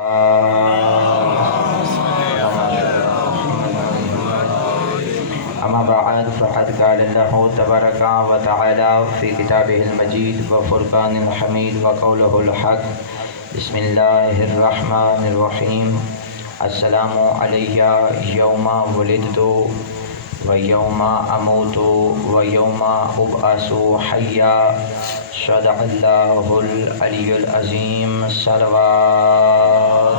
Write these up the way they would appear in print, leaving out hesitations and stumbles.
أما بعد فقد قال الله تبارك وتعالى في كتابه المجيد وفرقان الحميد وقوله الحق بسم الله الرحمن الرحيم السلام علي يوم ولدت ويوم أموت ويوم أبعث حيا صدق الله العلي العظيم صلوات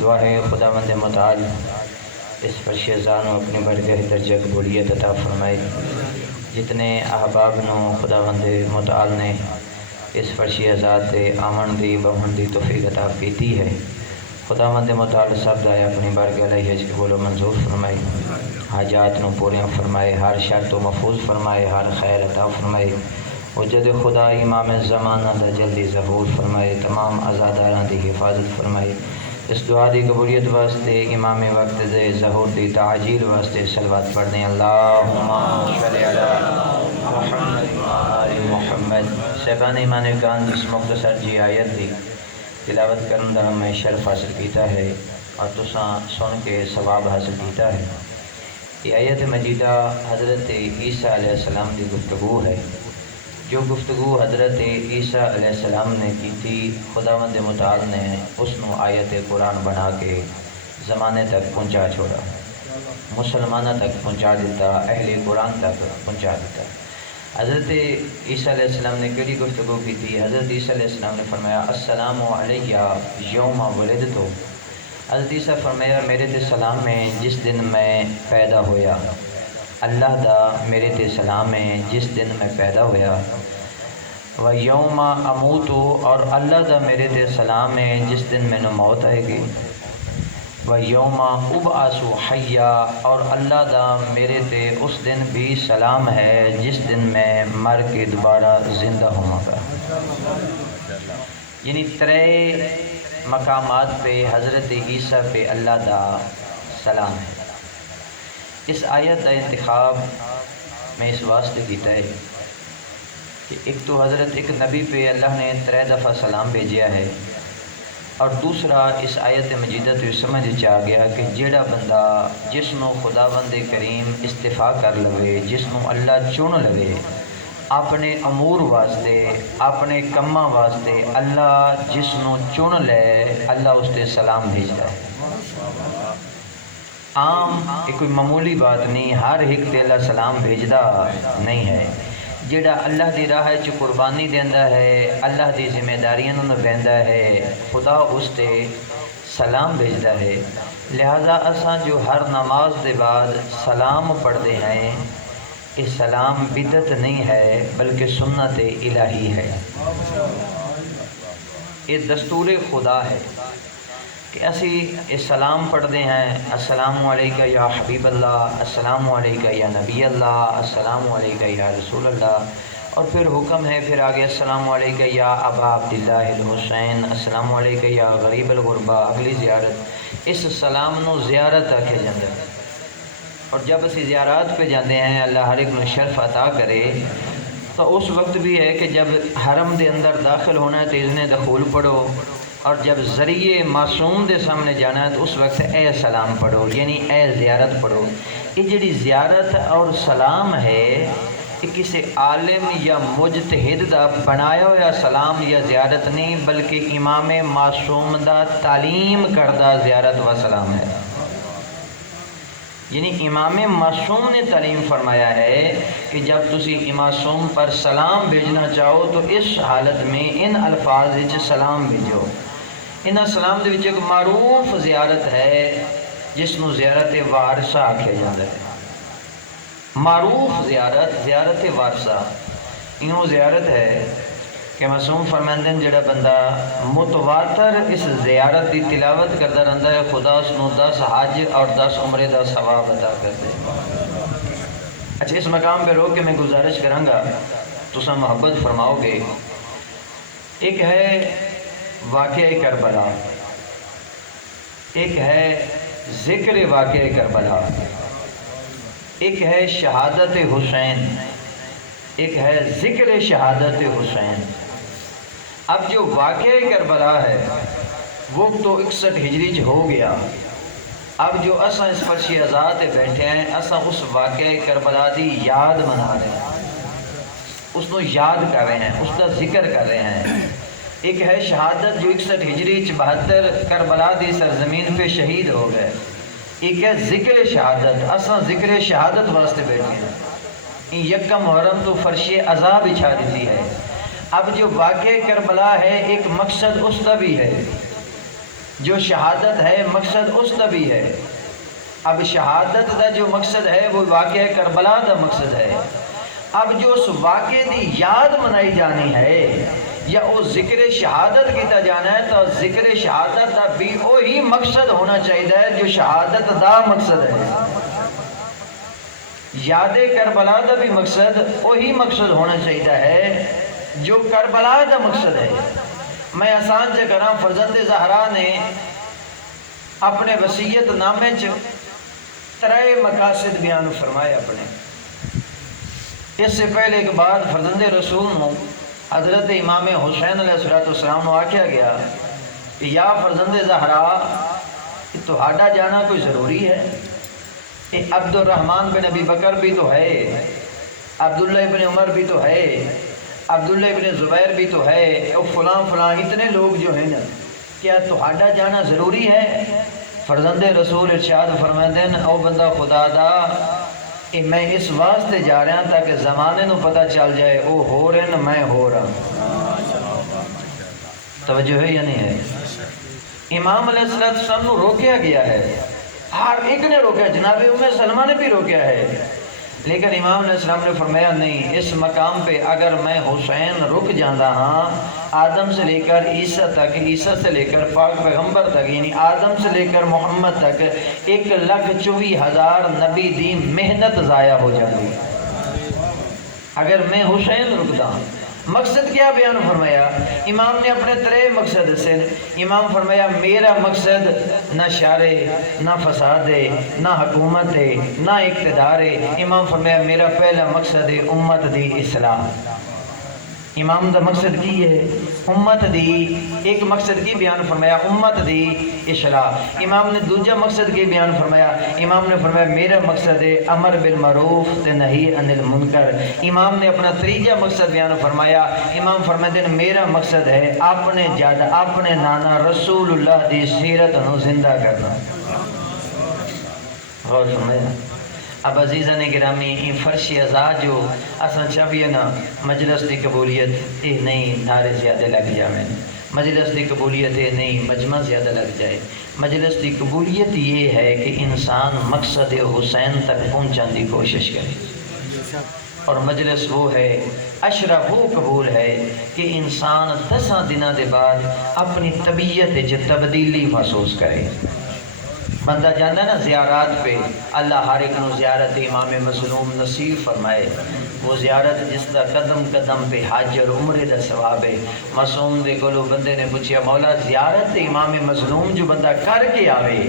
دعا ہے خداوند متعال اس فرش ازاں اپنی بڑھگاہ درجہ قبولیت عطا فرمائے۔ جتنے احباب نو خداوند متعال نے اس فرش ازاں تے آمن دی بہن دی توفیق عطا کیتی ہے، خداوند متعال سب دا اپنی بارگاہ لئی حج قبول و منظور فرمائے، حاجات نو پوریاں فرمائے، ہر شر تو محفوظ فرمائے، ہر خیر عطا فرمائے۔ وجد خدا امام زمانہ دا جلدی ظہور فرمائے، تمام عزاداراں دی حفاظت فرمائے۔ اس دعا دی قبولیت واسطے امام وقت دے ظہور دی تعجیل واسطے صلوات پڑھنے اللہم صلی علی محمد آل محمد۔ صاحبان ایمان کان اس مختصر جی آیت دی تلاوت کرن دا ہمیں شرف حاصل کیتا ہے اور تساں سن کے ثواب حاصل کیتا ہے۔ یہ آیت مجیدہ حضرت عیسیٰ علیہ السلام دی گفتگو ہے، جو گفتگو حضرت عیسیٰ علیہ السلام نے کی تھی، خداوند متعال نے اس نو آیت قرآن بنا کے زمانے تک پہنچا چھوڑا، مسلمانہ تک پہنچا دیتا، اہل قرآن تک پہنچا دیتا۔ حضرت عیسیٰ علیہ السلام نے کیڑی گفتگو کی تھی؟ حضرت عیسیٰ علیہ السلام نے فرمایا السلام علیہ یوم ولدت۔ حضرت عیسیٰ فرمایا میرے تے سلام ہے جس دن میں پیدا ہویا، اللہ دا میرے تے سلام ہے جس دن میں پیدا ہویا۔ و یوم اموت، اور اللہ دا میرے تے سلام ہے جس دن میں نو موت آئے گی۔ و یوم ابعث حیا، اور اللہ دا میرے تے اس دن بھی سلام ہے جس دن میں مر کے دوبارہ زندہ ہوں گا۔ یعنی ترے مقامات پہ حضرت عیسیٰ پہ اللہ دا سلام ہے۔ اس آیت کا انتخاب میں اس واسطے کیتا ہے کہ ایک تو حضرت ایک نبی پہ اللہ نے 3 دفعہ سلام بھیجیا ہے، اور دوسرا اس آیت مجیدہ تو سمجھ آ گیا کہ جیڑا بندہ جس نو خداوند کریم استفا کر لوے، جس نو اللہ چن لوے اپنے امور واسطے، اپنے کماں واسطے، اللہ جس نو چن لے اللہ اس تے سلام بھیجتا ہے۔ عام ایک کوئی معمولی بات نہیں، ہر ایک تے اللہ سلام بھیجدا نہیں ہے۔ جڑا اللہ دی راہ چ قربانی دیندا ہے، اللہ دی ذمہ داریاں نوں نبھیندا ہے، خدا اس تے سلام بھیجدا ہے۔ لہذا اساں جو ہر نماز دے بعد سلام پڑھتے ہیں، یہ سلام بدعت نہیں ہے بلکہ سنت الہی ہے، یہ دستور خدا ہے کہ اسی یہ سلام پڑھتے ہیں السلام علیکہ یا حبیب اللہ، السلام علیکہ یا نبی اللہ، السلام علیکہ یا رسول اللہ، اور پھر حکم ہے پھر آگے السلام علیکہ یا ابا عبداللہ الحسین، السلام علیکہ یا غریب الغربا، اگلی زیارت۔ اس سلام نو زیارت آکھیا جاندے ہیں، اور جب اسی زیارات پہ جاندے ہیں اللہ ہر ایک نو شرف عطا کرے، تو اس وقت بھی ہے کہ جب حرم دے اندر داخل ہونا ہے تو اذن دخول پڑھو، اور جب ذریعے معصوم دے سامنے جانا ہے تو اس وقت اے سلام پڑھو، یعنی اے زیارت پڑھو۔ یہ جڑی زیارت اور سلام ہے یہ کسی عالم یا مجتہد دا بنایا ہوا سلام یا زیارت نہیں، بلکہ امام معصوم دا تعلیم کردہ زیارت و سلام ہے۔ یعنی امام معصوم نے تعلیم فرمایا ہے کہ جب تسی معصوم پر سلام بھیجنا چاہو تو اس حالت میں ان الفاظ وچ سلام بھیجو۔ ان سلام دے وچ ایک معروف زیارت ہے جس نو زیارت وارثہ آکھیا جاتا ہے۔ معروف زیارت، زیارت وارثہ، یوں زیارت ہے کہ معصوم فرماندے ہیں جڑا بندہ متواتر اس زیارت دی تلاوت کرتا رہتا ہے خدا اس نو 10 حج اور 10 عمرے دا ثواب عطا کرتے ہیں۔ اچھا اس مقام پہ روک کے میں گزارش کراں گا تساں محبت فرماؤ گے۔ ایک ہے واقعہ کربلا، ایک ہے ذکر واقعہ کربلا، ایک ہے شہادت حسین، ایک ہے ذکر شہادت حسین۔ اب جو واقعہ کربلا ہے وہ تو 61 ہجری ہو گیا. اب جو اساں اس فرش ازاں تے بیٹھے ہیں اساں اس واقعہ کربلا دی یاد منا رہے ہیں، اس کو یاد کر رہے ہیں، اس کا ذکر کر رہے ہیں. ایک ہے شہادت جو 61 ہجری 72 کربلا دی سرزمین پہ شہید ہو گئے. ایک ہے ذکر شہادت، اساں ذکر شہادت واسطے بیٹھے ہیں. یکم محرم تو فرش ازاں بچھا دیتی ہے. اب جو واقع کربلا ہے ایک مقصد اس کا بھی ہے، جو شہادت ہے مقصد اس کا بھی ہے. اب شہادت کا جو مقصد ہے وہ واقع کربلا کا مقصد ہے. اب جو اس واقعے دی یاد منائی جانی ہے یا وہ ذکر شہادت کیتا جانا ہے تو ذکر شہادت کا بھی وہی مقصد ہونا چاہیے جو شہادت دا مقصد ہے. یاد کربلا کا بھی مقصد وہی مقصد ہونا چاہیے ہے جو کربلا کا مقصد ہے. میں آسان سے کہنا، فرزند زہرا نے اپنے وصیت نامے ترے مقاصد بیان فرمائے اپنے. اس سے پہلے ایک بار فرزند رسول نو حضرت امام حسین علیہ السلام نو آکھیا گیا کہ یا فرزند زہرا تہاڈا جانا کوئی ضروری ہے؟ عبد الرحمن بن ابی بکر بھی تو ہے، عبداللہ ابن عمر بھی تو ہے، عبداللہ ابن زبیر بھی تو ہے، فلاں فلاں اتنے لوگ جو ہیں نا، کیا تہاڈا جانا ضروری ہے؟ فرزند رسول ارشاد فرماتے ہیں او بندہ خدا دا کہ میں اس واسطے جا رہا ہوں تاکہ زمانے نو پتہ چل جائے او ہو رہے ہیں میں ہو رہا. توجہ ہے یا نہیں ہے؟ امام علیہ السلام نو روکیا گیا ہے، ہر ایک نے روکا، جناب ام سلمہ نے بھی روکیا ہے، لیکن امام علیہ السلام نے فرمایا نہیں، اس مقام پہ اگر میں حسین رک جاندہ ہاں آدم سے لے کر عیسیٰ تک، عیسیٰ سے لے کر پاک پیغمبر تک، یعنی آدم سے لے کر محمد تک 1,24,000 نبی دی محنت ضائع ہو جاتی اگر میں حسین رکتا ہوں. مقصد کیا بیان فرمایا؟ امام نے اپنے ترے مقصد سے امام فرمایا میرا مقصد نہ شارے نہ فساد ہے نہ حکومت ہے نہ اقتدار ہے. امام فرمایا میرا پہلا مقصد ہے امت دی اصلاح. امام دا مقصد کی ہے امت دی، ایک مقصد کی بیان فرمایا امت دی اصلاح. امام نے دوجا مقصد کی بیان فرمایا، امام نے فرمایا میرا مقصد ہے امر بالمعروف تے نہی عن المنکر. امام نے اپنا تیجا مقصد بیان فرمایا، امام فرماتے ہیں میرا مقصد ہے اپنے جد اپنے نانا رسول اللہ دی سیرت نو زندہ کرنا. غور فرمایا. اب عزیزان گرامی این فرش ازاں جو اساں چاہیے نا مجلس دی قبولیت یہ نہیں نعرے زیادہ لگ جائیں، مجلس دی قبولیت یہ نہیں مجمع زیادہ لگ جائے. مجلس دی قبولیت یہ ہے کہ انسان مقصد حسین تک پہنچنے کی کوشش کرے، اور مجلس وہ ہے اشرف وہ قبول ہے کہ انسان 10 دنوں کے بعد اپنی طبیعت تبدیلی محسوس کرے. بندہ جانا نا زیارات پہ، اللہ ہر ایک نو زیارت امام مظلوم نصیب فرمائے. وہ زیارت جس دا قدم قدم پہ حج اور عمرے دا ثواب ہے. معصوم دے کولو بندے نے پوچھیا مولا زیارت امام مظلوم جو بندہ کر کے آوے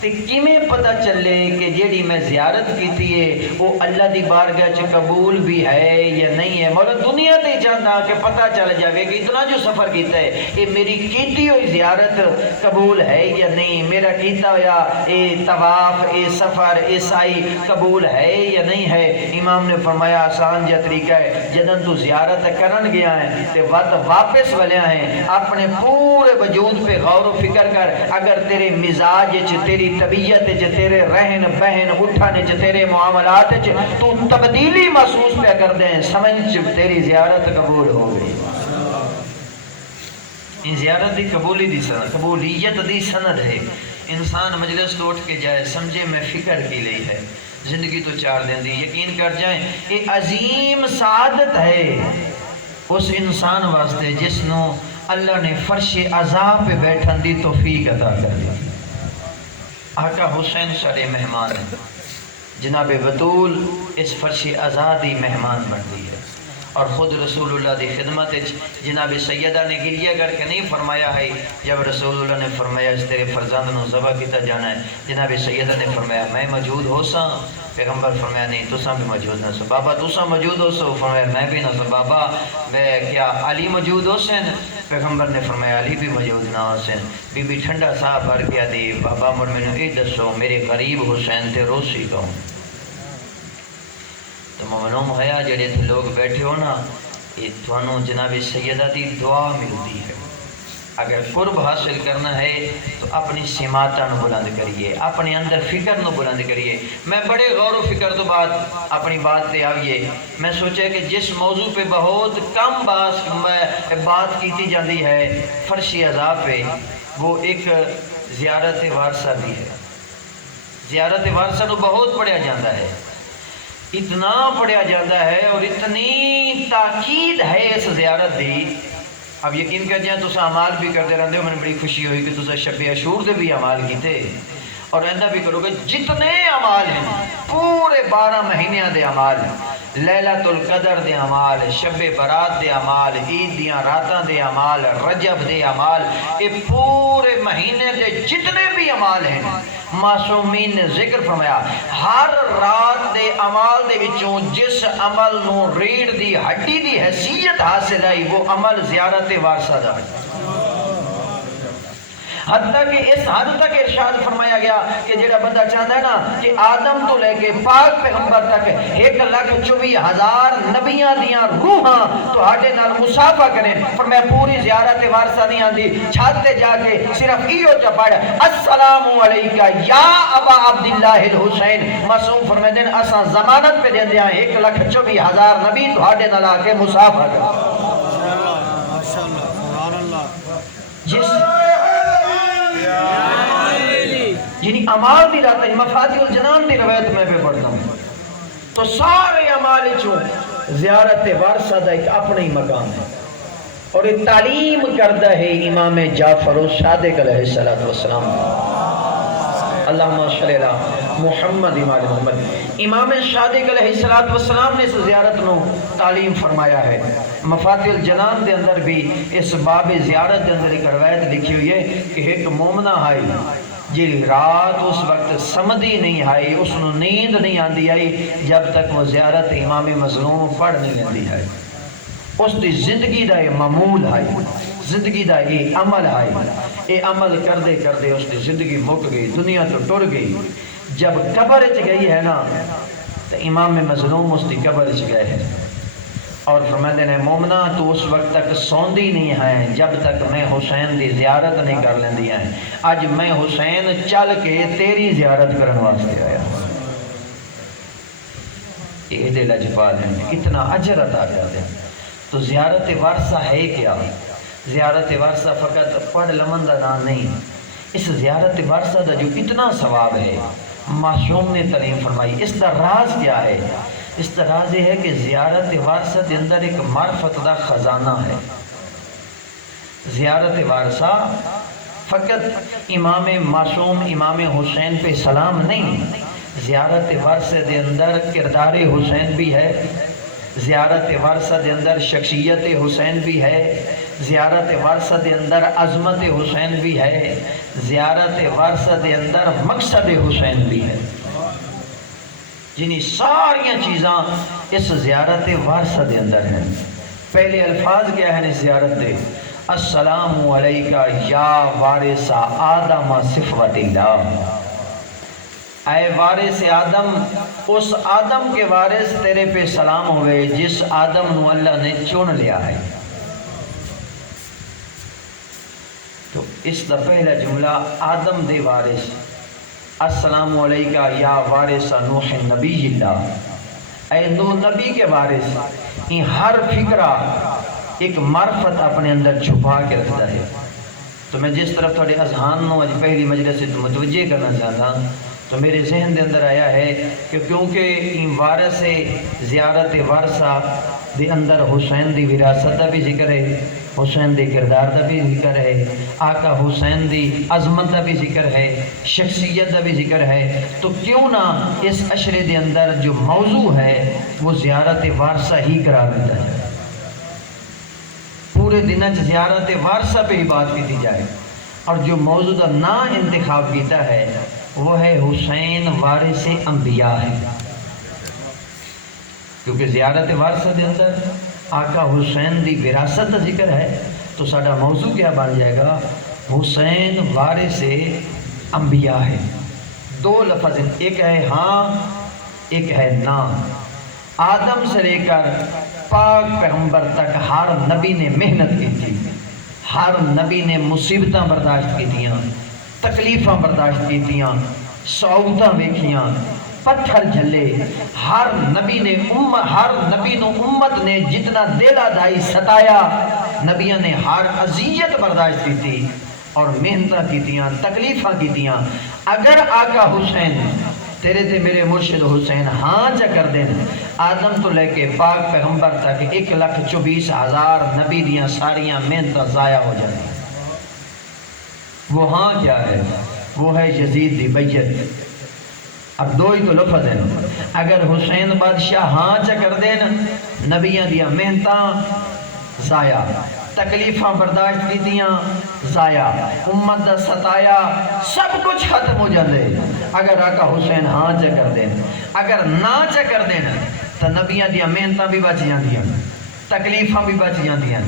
تے کیویں پتہ چلے کہ جیڑی میں زیارت کیتی ہے وہ اللہ دی بارگاہ چ قبول بھی ہے یا نہیں ہے؟ مولا دنیا تے چاہتا کہ پتہ چل جاوے کہ اتنا جو سفر کیتا ہے یہ میری کیتی ہوئی زیارت قبول ہے یا نہیں، میرا کیتا ہوا اے طواف اے سفر اے سائی قبول ہے یا نہیں ہے. امام نے فرمایا آسان جا طریقہ ہے، جدن تو زیارت کرن گیا ہے تے واپس والیا ہیں اپنے پورے وجود پہ غور و فکر کر. اگر تیرے مزاج چ تیری طبیعت چ تیرے رہن بہن اٹھنے چ تیرے معاملات چ تو تبدیلی محسوس پہ کر دیں سمجھ تیری زیارت قبول ہو گئی. ان زیارت دی قبولی دی سند قبولیت دی سند ہے. انسان مجلس تو اٹھ کے جائے سمجھے میں فکر کی لئی ہے، زندگی تو 4 دن دی، یقین کر جائیں یہ عظیم سعادت ہے اس انسان واسطے جس نو اللہ نے فرش ازاں پہ بیٹھن دی توفیق عطا کر دی. آقا حسین سارے مہمان ہیں، جناب بطول اس فرش ازاں دی مہمان بنتی ہے، اور خود رسول اللہ دی خدمت جناب سیدہ نے گریہ کر کے نہیں فرمایا ہے. جب رسول اللہ نے فرمایا اس تیرے فرزند نو ذبح کیتا جانا ہے، جناب سیدہ نے فرمایا میں موجود ہو سا پیغمبر فرمایا نہیں تساں بھی موجود نہ سو بابا تساں موجود ہو سو فرمایا میں بھی نہ سو بابا میں کیا علی موجود ہو سن پیغمبر نے فرمایا علی بھی موجود نہ ہو سن بی بی ٹھنڈا سا بھر گیا دی بابا مڑ میں نے دسو میرے قریب حسین تے روسی کہوں تو مومنوں ہویا جڑے تھے لوگ بیٹھے ہو نا یہ تھانوں جناب سیدہ دی دعا ملتی ہے اگر قرب حاصل کرنا ہے تو اپنی سماعتاں نو بلند کریے اپنے اندر فکر نو بلند کریے میں بڑے غور و فکر تو بعد اپنی بات پہ آئیے میں سوچا کہ جس موضوع پہ بہت کم بات کیتی جاتی ہے فرش عذاب پہ وہ ایک زیارت وارثہ بھی ہے زیارت وارثہ نو بہت پڑھیا جاتا ہے اتنا پڑھیا جاتا ہے اور اتنی تاکید ہے اس زیارت دی اب یقین کر جائیں تو اعمال بھی کرتے رہتے ہو میں نے بڑی خوشی ہوئی کہ تسا شب عاشور دے بھی اعمال کیتے اور ایسا بھی کرو گے جتنے اعمال ہیں پورے 12 مہینے دے اعمال لیلۃ القدر دے اعمال شب برات دے اعمال عید دیاں راتاں دے اعمال رجب دے اعمال یہ پورے مہینے دے جتنے بھی اعمال ہیں معصومین نے ذکر فرمایا ہر رات دے عمل دے وچوں جس عمل نو ریڑھ دی ہڈی دی حیثیت حاصل آئی وہ عمل زیارت وارثہ دا حتیٰ کہ اس حد تک ارشاد فرمایا گیا کہ جڑا بندہ چاہتا ہے نا کہ آدم تو لے کے پاک پیغمبر تک 1,24,000 نبیاں دیاں روحاں تو ہاٹے نال مصافہ کریں پر میں پوری زیارت وارثہ نہیں آندی چھاتے جا کے صرف ایو چا پڑھ السلام علیکہ یا ابا عبداللہ الحسین معصوم فرمائے دیں اساں ضمانت پہ دیں دیاں 1,24,000 نبی تو ہاٹے نال آ کے مصافہ کریں ماشاءاللہ سبحان اللہ جس یعنی اعمال دی رات مفاتیح الجنان دی روایت میں پہ پڑھتا ہوں تو سارے اعمال چوں زیارت وارثہ دا ایک اپنا ہی مقام ہے اور یہ تعلیم کردہ ہے امام جعفر الصادق علیہ السلام اللہم صلی اللہ محمد امام محمد امام صادق علیہ السلام نے اس زیارت نو تعلیم فرمایا ہے مفاتیح الجنان دے اندر بھی اس باب زیارت دے اندر ایک روایت لکھی ہوئی ہے کہ ایک مومنہ آئی جی رات اس وقت سمدھی نہیں آئی اس نو نیند نہیں آندی آئی جب تک وہ زیارت امام مظلوم پڑھ نہیں لیندی ہے اس دی زندگی دا یہ معمول ہے زندگی دا یہ عمل ہے یہ عمل کردے کردے اس دی زندگی مک گئی دنیا تو ٹر گئی جب قبر چ گئی ہے نا تو امام مظلوم اس دی قبر چ گئے ہیں اور فرماتے ہیں مومنہ تو اس وقت تک سوندی نہیں ہے جب تک میں حسین دی زیارت نہیں کر لیندی ہیں آج میں حسین چل کے تیری زیارت کرنے واسطے آیا یہ دل اجبال ہیں اتنا اجر عطا کرتے ہیں تو زیارت وارثہ ہے کیا زیارت وارثہ فقط پڑھ لمن دا نام نہیں اس زیارت وارثہ دا جو اتنا ثواب ہے معصوم نے تعلیم فرمائی اس دا راز کیا ہے اس دا راز یہ ہے کہ زیارت وارثہ دے اندر ایک معرفت دا خزانہ ہے زیارت وارثہ فقط امام معصوم امام حسین پہ سلام نہیں زیارت وارثہ دے اندر کردار حسین بھی ہے زیارت وارثہ دے اندر شخصیت حسین بھی ہے زیارت وارثہ دے اندر عظمت حسین بھی ہے زیارت وارثہ دے اندر مقصد حسین بھی ہے جنہی ساریاں چیزاں اس زیارت وارثہ دے اندر ہیں پہلے الفاظ کیا ہے اس زیارت دے السلام علیکہ یا وارث آدم صفوت اللہ اے وارث آدم اس آدم کے وارث تیرے پہ سلام ہوئے جس آدم نو اللہ نے چن لیا ہے تو اس دا پہلا جملہ آدم دے وارث السلام علیکہ یا وارث نوح نبی اللہ اے نوح نبی کے وارث یہ ہر فکرہ ایک معرفت اپنے اندر چھپا کے رکھتا ہے تو میں جس طرف تھوڑے اذہان نو اج پہلی مجلس سے متوجہ کرنا چاہتا ہوں تو میرے ذہن دے اندر آیا ہے کہ کیونکہ ان وارث زیارت وارثہ دے اندر حسین دی وراثت دا بھی ذکر ہے حسین دے کردار دا بھی ذکر ہے آقا حسین دی عظمت دا بھی ذکر ہے شخصیت دا بھی ذکر ہے تو کیوں نہ اس عشرے دے اندر جو موضوع ہے وہ زیارت وارثہ ہی قرار دیتا ہے پورے دن زیارت وارثہ پہ ہی بات کی جائے اور جو موضوع دا نا انتخاب کیتا ہے وہ ہے حسین وارث انبیاء ہے کیونکہ زیارت وارثہ دے اندر آقا حسین دی وراثت کا ذکر ہے، تو ساڈا موضوع کیا بن جائے گا؟ حسین وارث انبیاء ہے۔ دو لفظ، ایک ہے ہاں، ایک ہے نا۔ آدم سے لے کر پاک پیغمبر تک ہر نبی نے محنت کی تھی، ہر نبی نے مصیبتاں برداشت کی تھیاں، تکلیفاں برداشت کی تھیاں، صعوبتاں ویکھیاں، پتھر جھلے۔ ہر نبی نو امت نے جتنا دل دائی ستایا، نبیاں نے ہر اذیت برداشت کی تھی اور محنتاں کی تھیاں، تکلیفاں کی تھیاں۔ اگر آقا حسین تیرے تے میرے مرشد حسین ہاں جا کر دیں، آدم تو لے کے پاک پیغمبر تک 1,24,000 نبی دیاں ساریاں محنتاں ضائع ہو جاتی۔ وہ ہاں کیا ہے؟ وہ ہے یزید دی بیعت۔ اب دو ہی تو لفظ ہیں۔ اگر حسین بادشاہ ہاں چا کر دین، نبیاں دیا محنتاں ضائع، تکلیفاں برداشت کی دیاں ضائع، امت دا ستایا، سب کچھ ختم ہو جاندے۔ اگر آقا حسین ہاں چا کر دین، اگر نہ چا کر دین تو نبیاں دیا محنتاں بھی بچ جاندیاں، تکلیفاں بھی بچ جاندیاں،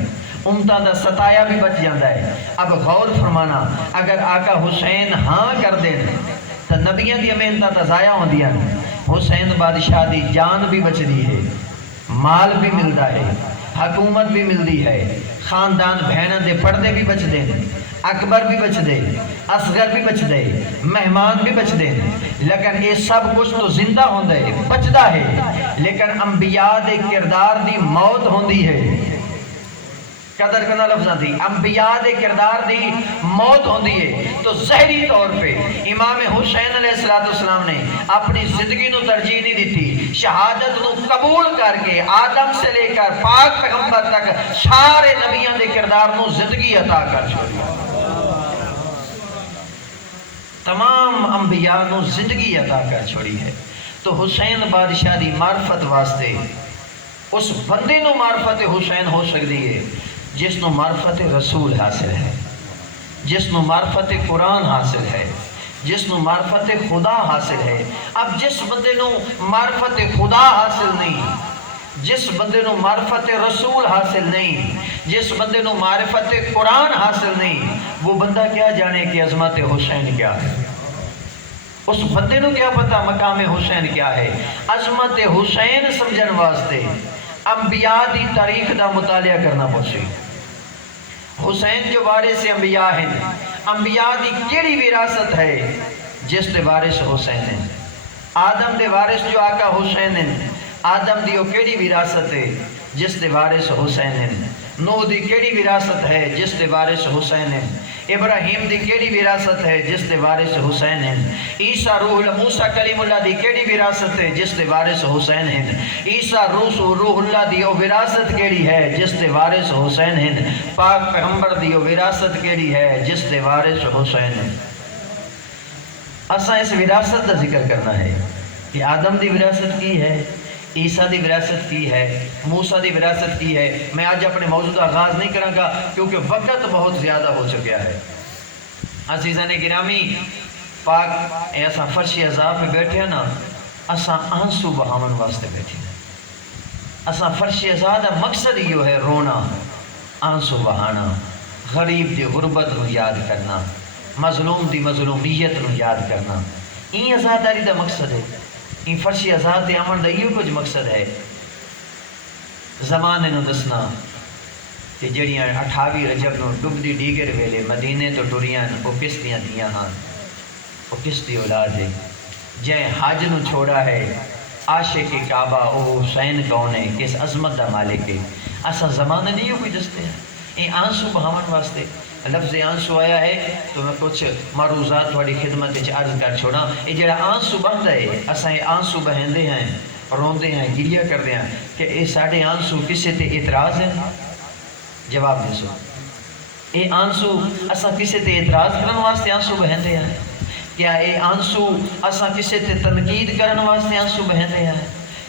امتاں دا ستایا بھی بچ جاندہ ہے۔ اب غور فرمانا، اگر آقا حسین ہاں کر دین تو نبیاں دی محنتاں تا ضائع ہوندیاں، حسین بادشاہ دی جان بھی بچدی ہے، مال بھی ملدا ہے، حکومت بھی ملدی ہے، خاندان بہناں دے پردے بھی بچ دے، اکبر بھی بچ دے، اصغر بھی بچ دے، مہمان بھی بچ دے۔ لیکن یہ سب کچھ تو زندہ ہوندے بچدا ہے، لیکن انبیاء دے کردار دی موت ہوندی ہے۔ قدر کرنا لفظاں دی، انبیاء دے کردار دی موت ہوندی ہے۔ تو ظاہری طور پہ امام حسین علیہ السلام نے اپنی زندگی نو ترجیح نہیں دیتی، شہادت نو قبول کر کے آدم سے لے کر پاک پیغمبر تک سارے نبیان دے کردار نو زندگی عطا کر چھوڑی، تمام انبیاء نو زندگی عطا کر چھوڑی ہے۔ تو حسین بادشاہ دی معرفت واسطے اس بندے نو معرفت حسین ہو سکتی ہے جس نو معرفت رسول حاصل ہے، جس نو معرفت قرآن حاصل ہے، جس نو معرفت خدا حاصل ہے۔ اب جس بندے نو معرفت خدا حاصل نہیں، جس بندے نو معرفت رسول حاصل نہیں، جس بندے نو معرفت قرآن حاصل نہیں، وہ بندہ کیا جانے کہ عظمت حسین کیا ہے؟ اس بندے نو کیا پتا مقام حسین کیا ہے؟ عظمت حسین سمجھن واسطے انبیاء دی تاریخ دا مطالعہ کرنا پوچھے۔ حسین جو وارث انبیاء ہیں، انبیاء دی کیڑی وراثت ہے جس دے وارث حسین ہیں؟ آدم دے وارث جو آقا حسین ہیں، آدم دی وہ کیڑی وراثت ہے جس دے وارث حسین ہیں؟ نوح دی کیڑی وراثت ہے جس دے وارث حسین ہیں؟ ابراہیم دی کیڑی وراثت ہے جس دے وارث حسین ہیں؟ عیسیٰ موسیٰ کلیم اللہ دی کیڑی وراثت ہے جس دے وارث حسین ہیں؟ عیسیٰ روح اللہ دی وہ وراثت کیڑی ہے جس دے وارث حسین ہیں؟ پاک پیغمبر دی وہ وراثت کیڑی ہے جس دے وارث حسین ہیں؟ اساں اس وراثت کا ذکر کرنا ہے کہ آدم دی وراثت کی ہے، عیسیٰ دی وراثت کی ہے، موسیٰ دی وراثت کی ہے۔ میں آج اپنے موضوع کا آغاز نہیں کروں گا کیونکہ وقت بہت زیادہ ہو چکا ہے۔ عزیزان گرامی، پاک ایسا فرش عذاب پہ بیٹھے ہیں نا، اساں آنسو بہاون واسطے بیٹھے ہیں۔ اساں فرش عذاب کا مقصد یہ ہے رونا، آنسو بہانا، غریب دی غربت نو یاد کرنا، مظلوم دی مظلومیت نو یاد کرنا۔ این عزاداری دا مقصد ہے، این فرشی آزاد دے امن دا یہ کچھ مقصد ہے۔ زمانے نو دسنا کہ جڑیاں 28 رجب نو ڈب دی ڈیگر ویلے مدینے تو ٹریاں وہ کس دیاں دیاں ہاں، وہ کس دی اولاد ہے؟ جائیں حج نو چھوڑا ہے عاشق کعبہ او حسین کون ہے، کس عظمت دا مالک ہے؟ اسا زمانے نہیں ہو کوئی دستے ہیں۔ این آنسو بہاون واسطے لفظ آنسو آیا ہے تو میں کچھ معروضات تھوڑی خدمت عرض کر چھوڑا۔ یہ جڑا آنسو بہتا ہے، اساں یہ آنسو بہندے ہیں، روندے ہیں، گریہ کردے ہیں کہ یہ ساڑھے آنسو کسے تے اعتراض ہیں؟ جواب دے سو، یہ آنسو اساں کسے تے اعتراض کرن واسطے آنسو بہندے ہیں؟ کیا یہ آنسو اساں کسے تے تنقید کرن واسطے آنسو بہندے ہیں؟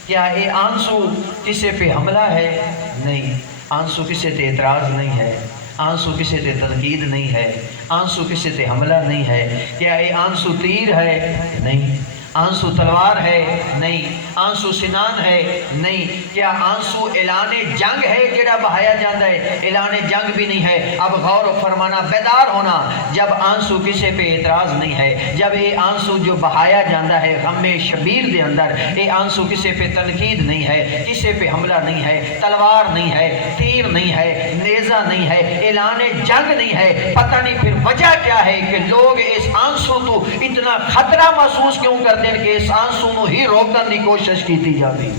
کیا یہ آنسو کسے پہ حملہ ہے؟ نہیں، آنسو کسے تے اعتراض نہیں ہے، آنسو کسی تے تنقید نہیں ہے، آنسو کسی تے حملہ نہیں ہے۔ کیا یہ آنسو تیر ہے؟ نہیں، آنسو تلوار ہے؟ نہیں۔ آنسو سنان ہے؟ نہیں۔ کیا آنسو اعلان جنگ ہے جڑا بہایا جاتا ہے؟ اعلان جنگ بھی نہیں ہے۔ اب غور و فرمانا، بیدار ہونا، جب آنسو کسے پہ اعتراض نہیں ہے، جب یہ آنسو جو بہایا جاتا ہے غم شبیر دے اندر، یہ آنسو کسے پہ تنقید نہیں ہے، کسے پہ حملہ نہیں ہے، تلوار نہیں ہے، تیر نہیں ہے، نیزہ نہیں ہے، اعلان جنگ نہیں ہے، پتہ نہیں پھر وجہ کیا ہے کہ لوگ اس آنسو تو اتنا خطرہ محسوس کیوں کرتے ہیں کہ اس آنسو نو ہی روکن دی کوشش کی جاتی؟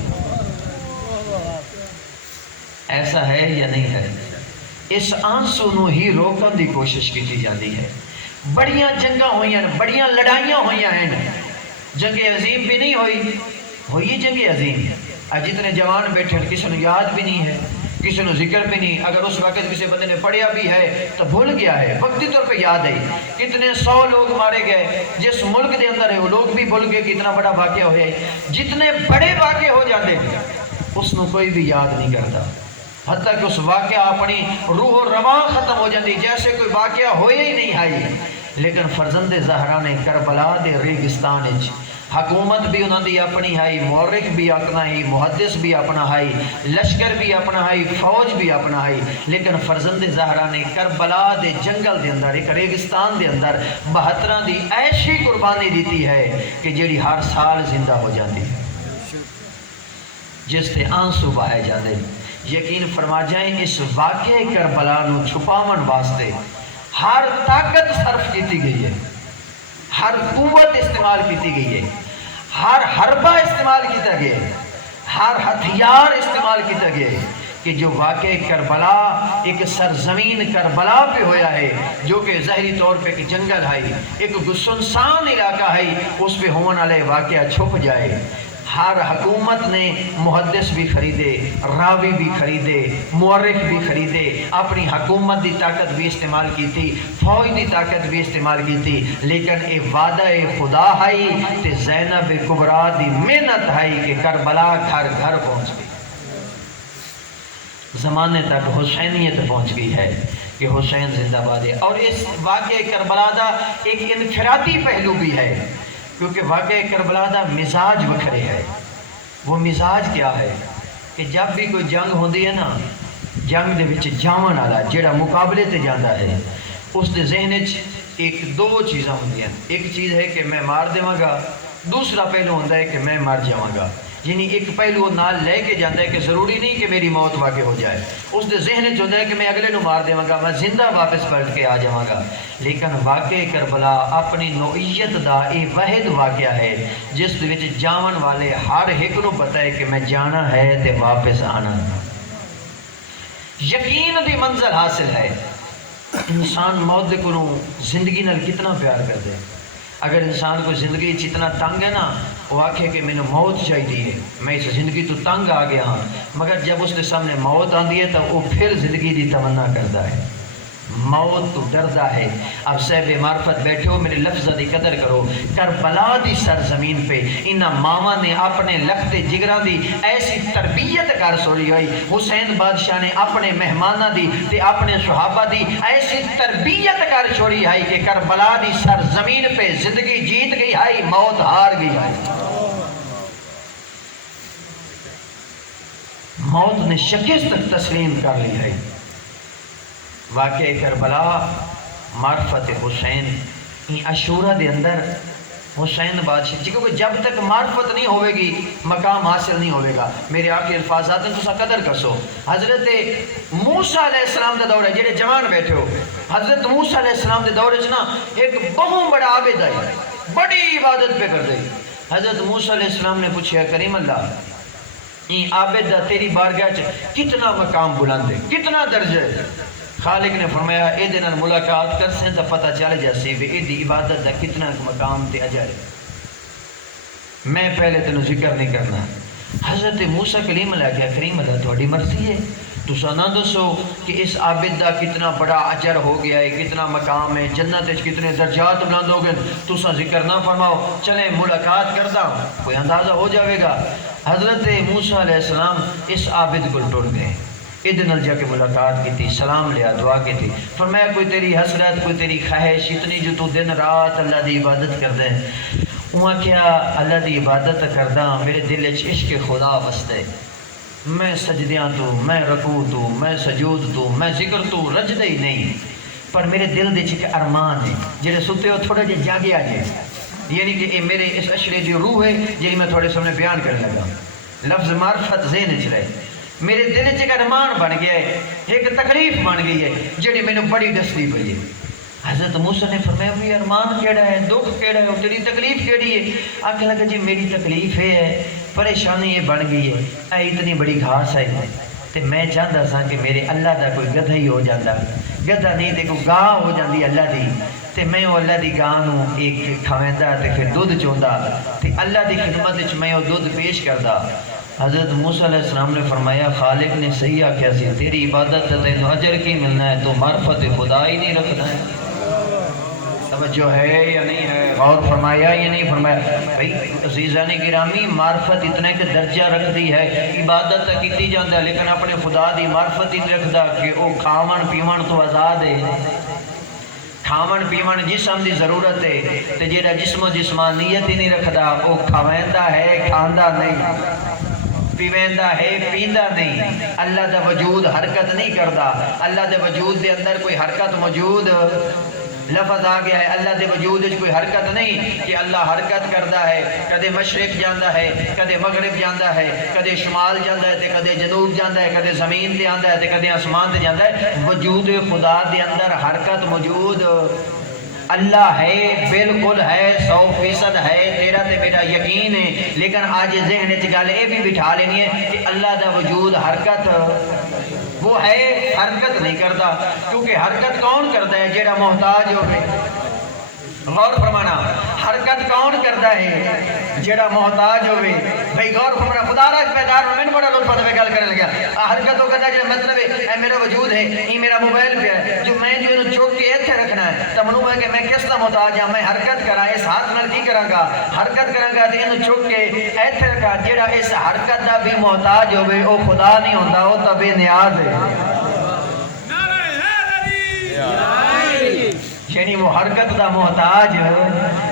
ایسا ہے یا نہیں ہے؟ اس آنسو نو ہی روکن دی کوشش کی جاتی ہے۔ بڑیاں جنگاں ہوئی ہیں، بڑیاں لڑائیاں ہوئی ہیں، جنگ عظیم بھی نہیں ہوئی جنگ عظیم۔ جتنے جوان بیٹھے ہیں کسی نے یاد بھی نہیں ہے، کسی نے ذکر بھی نہیں، اگر اس وقت کسی بندے نے پڑھیا بھی ہے تو بھول گیا ہے، وقتی طور پہ یاد ہے۔ کتنے 100 لوگ مارے گئے جس ملک دے اندر ہے، وہ لوگ بھی بھول گئے کہ اتنا بڑا واقعہ ہوا ہے۔ جتنے بڑے واقعے ہو جاتے ہیں اس کو کوئی بھی یاد نہیں کرتا، حتیٰ کہ اس واقعہ اپنی روح و رواں ختم ہو جاتی جیسے کوئی واقعہ ہوئے ہی نہیں آئی۔ لیکن فرزند زہرا نے کربلا دے ریگستان حکومت بھی انہوں دی اپنی ہے، مورخ بھی اپنا ہے، محدث بھی اپنا ہے، لشکر بھی اپنا ہے، فوج بھی اپنا ہے، لیکن فرزند زہرا نے کربلا دے جنگل دے اندر، ایک ریگستان دے اندر 72 دی ایسی قربانی دیتی ہے کہ جڑی ہر سال زندہ ہو جاتی ہے، جس سے آنسو بہائے جاتے ہیں۔ یقین فرما جائیں اس واقعے کربلا نو چھپاون واسطے ہر طاقت صرف کی گئی ہے، ہر قوت استعمال کی گئی ہے، ہر حربہ استعمال کیا گیا ہے، ہر ہتھیار استعمال کیا گیا ہے کہ جو واقعہ کربلا ایک سرزمین کربلا پہ ہویا ہے، جو کہ ظاہری طور پہ ایک جنگل ہے، ایک سنسان علاقہ ہے، اس پہ ہونے والے واقعہ چھپ جائے۔ ہر حکومت نے محدث بھی خریدے، راوی بھی خریدے، مورخ بھی خریدے، اپنی حکومت دی طاقت بھی استعمال کی تھی، فوج دی طاقت بھی استعمال کی تھی، لیکن اے وعدہ خدا ہے تے زینب کبریٰ دی محنت ہے کہ کربلا گھر گھر پہنچ گئی، زمانے تک حسینیت پہنچ گئی ہے کہ حسین زندہ باد ہے۔ اور اس واقعہ کربلا دا ایک انفرادی پہلو بھی ہے، کیونکہ واقعہ کربلا دا مزاج وکھرے ہے۔ وہ مزاج کیا ہے کہ جب بھی کوئی جنگ ہوندی ہے نا، جنگ دے وچ جاون والا جڑا مقابلے تے جاندا ہے، اس دے ذہن وچ ایک دو چیزاں ہوندیاں، ایک چیز ہے کہ میں مار دیواں گا، دوسرا پہلو ہوندا ہے کہ میں مر جاواں گا۔ یعنی ایک پہلو نال لے کے جاتا ہے کہ ضروری نہیں کہ میری موت واقع ہو جائے، اس دے ذہن وچ ہوندا ہے کہ میں اگلے نو مار دیواں گا، میں زندہ واپس پلٹ کے آ جاواں گا۔ لیکن واقعہ کربلا اپنی نوعیت دا یہ واحد واقعہ ہے جس دے وچ جاون والے ہر ایک نو پتہ ہے کہ میں جانا ہے تے واپس آنا۔ یقین دی منزل حاصل ہے۔ انسان موت دے کولوں زندگی نال کتنا پیار کرتے ہیں۔ اگر انسان کو زندگی اتنا تنگ ہے نا، وہ آکھے کہ میں نے موت چاہیے، میں اس زندگی تو تنگ آ گیا ہاں، مگر جب اس کے سامنے موت آندی ہے تو وہ پھر زندگی دی تمنا کرتا ہے، موت تو ڈردا ہے۔ اب صاحب معرفت بیٹھے ہو، میرے لفظ دی قدر کرو۔ کربلا دی سرزمین پہ انہاں ماما نے اپنے لخت جگرہ دی ایسی تربیت کر سوڑی ہوئی، حسین بادشاہ نے اپنے مہمانہ دی تے اپنے صحابہ دی ایسی تربیت کر چھوڑی ہے کہ کربلا دی سرزمین پہ زندگی جیت گئی ہے، موت ہار گئی ہے۔ موت نے شکست تسلیم کر لی ہے۔ واقعہ کربلا معرفت حسین عاشورہ دے اندر حسین بادشاہ جی کو جب تک معرفت نہیں ہوئے گی مقام حاصل نہیں ہوئے گا۔ میرے آخری الفاظات ہیں تو قدر کرسو۔ حضرت موسیٰ علیہ السلام دے دور ہے، جڑے جوان بیٹھے ہو، حضرت موسیٰ علیہ السلام دے دور ہے نا، ایک بہت بڑا عابد ہے، بڑی عبادت پہ کر دے۔ حضرت موسیٰ علیہ السلام نے پوچھا کریم اللہ، این عابد دا تیری بارگاہ کتنا مقام بلند ہے، کتنا درجہ ہے؟ خالق نے فرمایا اے دن ملاقات کر سیں تو پتہ چل جاسی بھی اے دی عبادت دا کتنا مقام تے اجر ہے، میں پہلے تینوں ذکر نہیں کرنا۔ حضرت موسیٰ کلیم اللہ کیا کریم اللہ تھوڑی مرضی ہے، تو سنا دسو کہ اس عابد دا کتنا بڑا اجر ہو گیا ہے، کتنا مقام ہے، جنت کتنے درجات بلند ہو گئے، تو ذکر نہ فرماؤ، چلیں ملاقات کردہ کوئی اندازہ ہو جاوے گا۔ حضرت موسیٰ علیہ السلام اس عابد کو ٹر گئے، ادھر جا کے ملاقات کی تھی، سلام لیا، دعا کی تھی، فرمایا کوئی تیری حسرت، کوئی تیری خواہش اتنی جو تو دن رات اللہ دی عبادت کر دیں، وہاں کیا اللہ دی عبادت کردہ میرے دل وچ عشق خدا وسدے، میں سجدیاں تو، میں رکوع تو، میں سجود تو، میں ذکر تو رجدہ ہی نہیں، پر میرے دل دے ایک ارمان ہے جڑے ستے ہو تھوڑا جے جاگیا جے، یعنی کہ یہ میرے اس اشرے دی روح ہے جی میں تھوڑے سامنے بیان کرنے لگا۔ لفظ معرفت ذہن چ رہے، میرے دل چ ایک ارمان بن گیا ہے، ایک تکلیف بن گئی ہے جڑی مینوں بڑی دستی پئی ہے۔ حضرت موسیٰ نے فرمایا بھی ارمان کیڑا ہے، دکھ کیڑا ہے، تیری تکلیف کیڑی ہے؟ آکھنے لگا جی میری تکلیف ہے، پریشانی یہ بن گئی ہے، اے اتنی بڑی گھاس ہے تے میں چاہتا سا کہ میرے اللہ دا کوئی گدھا ہی ہو جاتا، گدھا نہیں تے کوئی گاہ ہو جاندی اللہ دی، تے میں وہ اللہ دی گاہ نو ایک کھویندا تے پھر دودھ چوندا تے اللہ دی خدمت وچ میں وہ دودھ پیش کردا۔ حضرت موسیٰ علیہ السلام نے فرمایا خالق نے صحیح آکھیا سی، تیری عبادت تے تینوں اجر کی ملنا ہے، تو معرفت خدا ہی نہیں رکھنا ہے۔ توجہ ہے یا نہیں ہے؟ غور فرمایا یا نہیں فرمایا؟ بھائی عزیزان گرامی، معرفت اتنے کہ درجہ رکھ دی ہے، عبادت کیتی جاندہ ہے لیکن اپنے خدا دی معرفت ہی نہیں رکھدا کہ وہ کھاون پیون تو آزاد ہے، کھاون پیون جسم دی ضرورت ہے تے جیڑا جسم و جسمانیت ہی نہیں رکھدا وہ کھاویندا ہے کھاندا نہیں، پیویندا ہے پیندا نہیں، اللہ دا وجود حرکت نہیں کردا، اللہ دے وجود دے اندر کوئی حرکت موجود، لفظ آ گیا ہے اللہ دے وجود وچ کوئی حرکت نہیں کہ اللہ حرکت کردا ہے، کدے مشرق جاندا ہے، کدے مغرب جاندا ہے، کدے شمال جاندا ہے تے کدے جنوب جاندا ہے، کدے زمین تے آندا ہے تے کدے آسمان تے جاندا ہے۔ وجود خدا دے اندر حرکت موجود اللہ ہے، بالکل ہے، 100% ہے، تیرا تے میرا یقین ہے، لیکن آج ذہن وچ گل یہ بھی بٹھا لینی ہے کہ اللہ دا وجود حرکت وہ ہے، حرکت نہیں کرتا، کیونکہ حرکت کون کرتا ہے؟ جیڑا محتاج ہوگے۔ غور فرمانا، حرکت کون کرتا ہے؟ جیڑا محتاج ہوگے۔ بھئی غور فرمانا، خدا راج پیدار میں بڑا لطف دے گل کرنے لگا، حرکت ہو کرتا ہے جیڑا مطلب ہے اے میرا وجود ہے، یہ میرا موبائل پہ ہے، جو میں جو انہوں چوک کے ایتھے رکھنا ہے، تو منوں ہے کہ میں کس دا محتاج ہاں، میں حرکت کرا اس ہاتھ نال کی کراں گا، حرکت کراں گا تے انہوں چوک کے ایتھے رکھا، جیڑا اس حرکت دا بھی محتاج ہوگے وہ خدا نہیں ہوندا، وہ تا بے نیاز ہے۔ یعنی وہ حرکت دا محتاج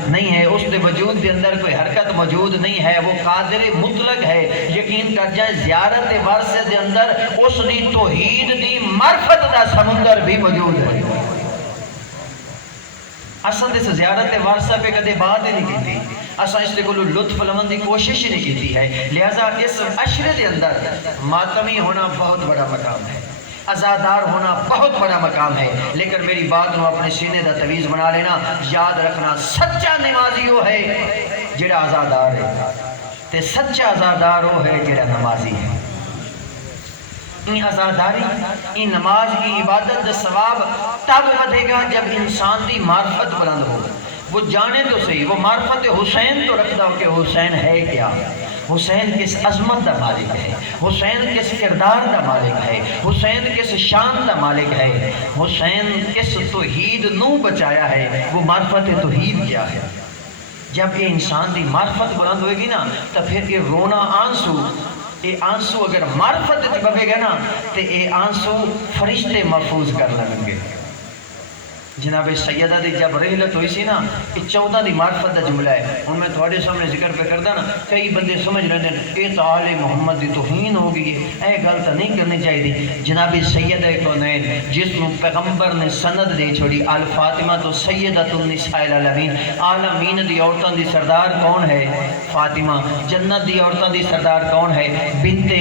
نہیں ہے، اس دے وجود دے اندر کوئی حرکت موجود نہیں ہے، وہ قادر مطلق ہے۔ یقین کر جائے زیارت ورثے دے اندر اس دی توحید دی معرفت دا سمندر بھی موجود ہے۔ اصل اس زیارت ورثہ پہ کدے بات ہی نہیں کی تھی، اصل اس کو لطف لمن دی کوشش ہی نہیں کی تھی ہے، لہذا اس عشرے دے اندر ماتمی ہونا بہت بڑا مقام ہے، عزادار ہونا بہت بڑا مقام ہے، لیکن میری بات نو اپنے سینے دا تویز بنا لینا، یاد رکھنا سچا نمازی وہ ہے جڑا عزادار ہے، تے سچا عزادار وہ ہے جڑا نمازی ہے۔ این عزاداری، این نماز کی عبادت دا ثواب تب ودے گا جب انسان دی معرفت بلند ہو، وہ جانے تو صحیح، وہ معرفت حسین تو رکھتا ہو کہ حسین ہے کیا، حسین کس عظمت دا مالک ہے، حسین کس کردار دا مالک ہے، حسین کس شان دا مالک ہے، حسین کس توحید نو بچایا ہے، وہ معرفت توحید کیا ہے۔ جب یہ انسان دی معرفت بلند ہوئے گی نا تو پھر یہ رونا آنسو، یہ آنسو اگر معرفت ببے گا نا تو یہ آنسو فرشتے محفوظ کر لگیں گے۔ جناب سیدہ دی جب رحلت ہوئی سی نا، یہ 14 دی معرفت دا جملہ ہے، ان میں تھوڑے سامنے ذکر پہ کردا نا، کئی بندے سمجھ رہے ہیں یہ تو آل محمد دی توہین ہو گئی ہے، اے گل تو نہیں کرنی چاہیے۔ جناب سیدہ کونین جس کو پیغمبر نے سند دے چھوڑی، آل فاطمہ تو سیدۃ النساء العالمین، عالمین دی عورتوں دی سردار کون ہے؟ فاطمہ۔ جنت دی عورتوں دی سردار کون ہے؟ بنت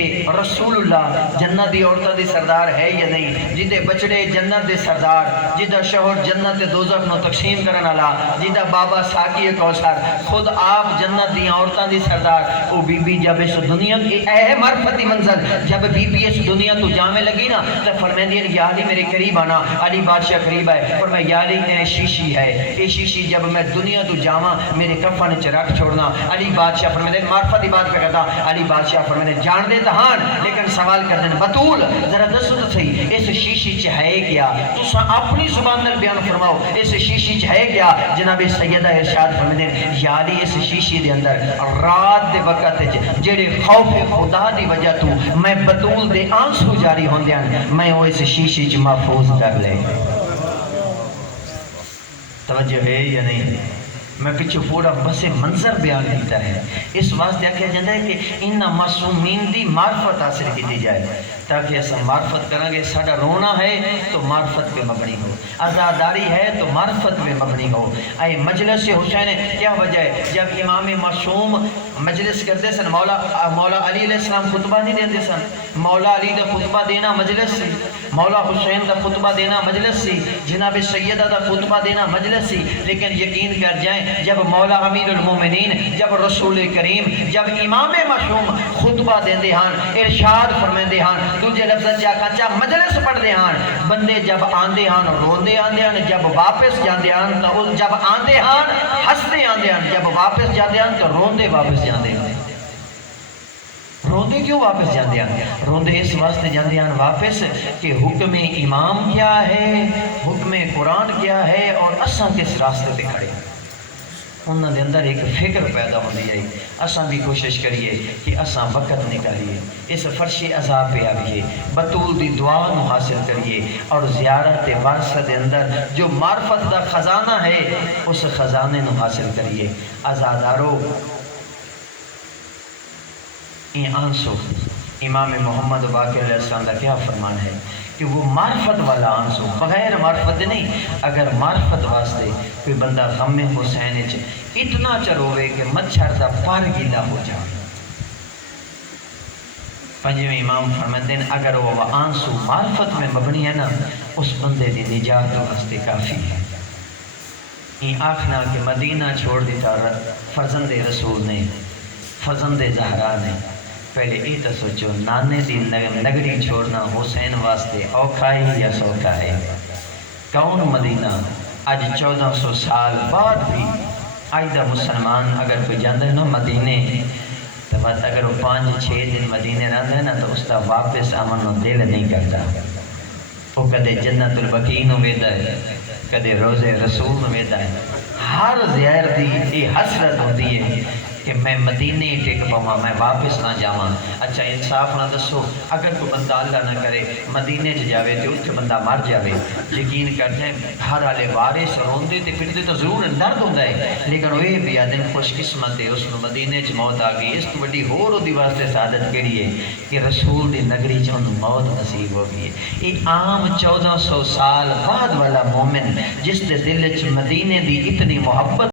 رسول اللہ۔ جنت دی عورتوں دی سردار ہے یا نہیں؟ جدے بچڑے جنت دے سردار، جدہ شوہر جنت دوزخ نو تقسیم کرن والا، جیدہ بابا ساقی کوثر، خود آپ جنت دی عورتاں دی سردار، او بی بی جب اس دنیا کی اے مرفتی منزل، جب بی بی اس دنیا تو جامع لگی نا تو فرمائیں یا علی میرے قریب آنا، علی بادشاہ قریب ہے، فرمائیں یا علی اے شیشی ہے، اے شیشی جب میں دنیا تو جامع میرے کفن چ رکھ چھوڑنا۔ علی بادشاہ فرمائیں معرفت دی بات پہ کرتا، علی بادشاہ فرمائیں جان دے تہان، لیکن سوال کر دیں بطول ذرا دسو تو صحیح اس شیشی چ ہے کیا؟ تو اپنی زبان میں بیان فرماؤ اس شیشی چ ہے کیا؟ جناب سیدہ ارشاد فرماتے ہیں یا علی اس شیشی دے اندر رات دے وقت جڑے خوف خدا دی وجہ تو میں بطول دے آنسو جاری ہوندے ہیں، میں وہ اس شیشی چ محفوظ کر لے۔ توجہ ہے یا نہیں؟ میں پچھو پورا بس منظر بیان کیتا ہے، اس واسطے کیا جاتا ہے کہ ان معصومین دی معرفت حاصل کی جائے تاکہ ایسا معرفت کریں گے. ساڈا رونا ہے تو معرفت پہ مبنی ہو، عزاداری ہے تو معرفت پہ مبنی ہو. اے مجلس حسین کیا وجہ ہے؟ جب امام معصوم مجلس کرتے سن، مولا علی علیہ السلام خطبہ نہیں دیتے سن. مولا علی دا خطبہ دینا مجلس سی، مولا حسین دا خطبہ دینا مجلس سی، جناب سیدہ دا خطبہ دینا مجلس سی. لیکن یقین کر جائیں جب مولا امیر المومنین، جب رسول کریم، جب امام معصوم خطبہ دیندے ہن، ارشاد فرمیندے ہن، دوجے لفظ چا مجلس پڑھدے ہن، بندے جب آندے ہن روندے آندے ہن، جب واپس جاندے ہن تو جب آندے ہن ہستے آندے ہن، جب واپس جاندے ہن تو روندے واپس جاندے ہن. روندے کیوں واپس جاندے ہیں؟ روندے اس واسطے جاندے ہیں واپس کہ حکم امام کیا ہے، حکم قرآن کیا ہے اور اساں کس راستے پہ کھڑے ہیں. انہاں دے اندر ایک فکر پیدا ہوندی ہے. اساں بھی کوشش کریے کہ اساں وقت نکالیے، اس فرش عذاب پہ آئیے، بطول دی دعا نو حاصل کریے اور زیارت وارثہ دے اندر جو معرفت دا خزانہ ہے اس خزانے نو حاصل کریے. عزادارو این آنسو امام محمد باقر علیہ السلام کا کیا فرمان ہے کہ وہ معرفت والا آنسو، بغیر معرفت نہیں. اگر معرفت واسطے کوئی بندہ غم حسین اتنا چروے کہ مچھر دا پر گیلا ہو جائے. پنجویں امام فرماتے ہیں اگر وہ آنسو معرفت میں مبنی ہے نا، اس بندے دی نجات واسطے کافی ہے. این آخنا کہ مدینہ چھوڑ دیتا فرزند رسول نے، فرزند زہرا نے. پہلے یہ تو سوچو نانے دی نگری چھوڑنا حسین واسطے اوکھا ہے یا سوکھا ہے؟ کون مدینہ آج 1400 سال بعد بھی آج دا مسلمان اگر کوئی جاندہ ہے نا مدینے تو بس اگر وہ 5-6 دن مدینے رہتا ہے نا تو اس کا واپس آمن و دل نہیں کرتا. وہ کدے جنت البقیع نو ویدا ہے، کدے روزے رسول نو ویدا ہے. ہر زیار دی یہ حسرت ہوتی ہے کہ میں مدینے ٹک پاواں، میں واپس نہ جاواں. اچھا انصاف نہ دسو، اگر کوئی بندہ اللہ نہ کرے مدینے جاوے تو اتنے بندہ مر جاوے، یقین کر جائیں ہر والے وارث روندے تے پھردے تو ضرور درد ہوتا ہے، لیکن وہ بھی آدھے خوش قسمت ہے اس مدینے چ موت آ گئی. اس کو بڑی ہور دی واسطے سعادت کیڑی ہے کہ رسول دی نگری چ انہوں موت نصیب ہو گئی ہے. یہ عام 1400 سال بعد والا مومن جس دے دل چ مدینے دی اتنی محبت